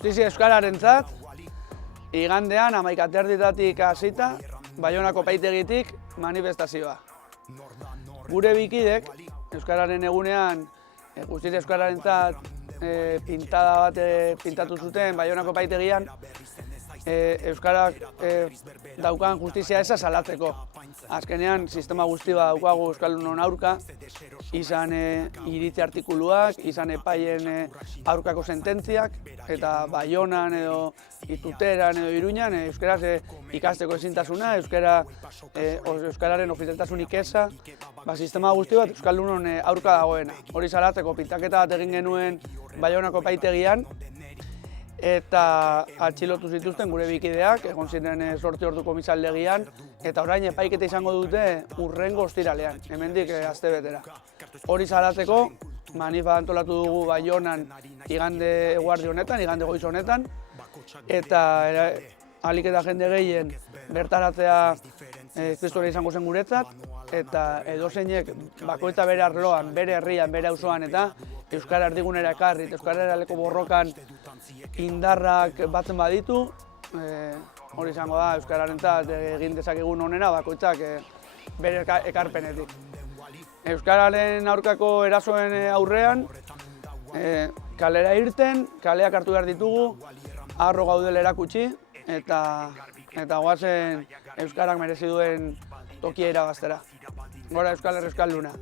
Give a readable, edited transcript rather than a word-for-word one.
Justizia Euskararentzat, igandean 11:30 hasita, Baionako epaitegitik manifestazioa. Gure bikidek, Euskararen egunean, Justizia Euskararentzat pintada bat pintatu zuten Baionako epaitegian, Euskarak daukan justizia eza salatzeko. Azkenean, sistema guzti bat daukagu Euskaldunon aurka, izan iritzi artikuluak, izan epaien aurkako sententziak, eta Baionan edo Ituteran edo Iruñan euskaraz ikasteko ezintasuna, euskararen ofizialtasunik eza, sistema guzti bat Euskaldunon aurka dagoena. Hori salatzeko pintaketa bat egin genuen Baionako epaitegian, eta atxilotu zituzten gure bikideak, egon ziren 8 orduko komisaldegian, eta orain epaiketa izango dute hurrengo ostiralean, hemendik astebetera. Hori salatzeko, manifa antolatu dugu Baionan igande eguerdi honetan, igande goiz honetan, eta ahalik eta jende gehien bertaratzea kristora izango zen guretzat, eta edozeinek bakoitza bere arloan, bere herrian, bere auzoan eta euskara erdigunera ekarri, euskara eraleko borrokan indarrak batzen baditu, hori izango da euskararentzat egin dezakegun onena bakoitzak bere ekarpenetik. Euskararen aurkako erasoen aurrean, kalera irten, kaleak hartu behar ditugu, harro gaudela erakutsi, eta goazen euskarak merezi duen tokia irabaztera. Gora Euskal Herri Euskalduna.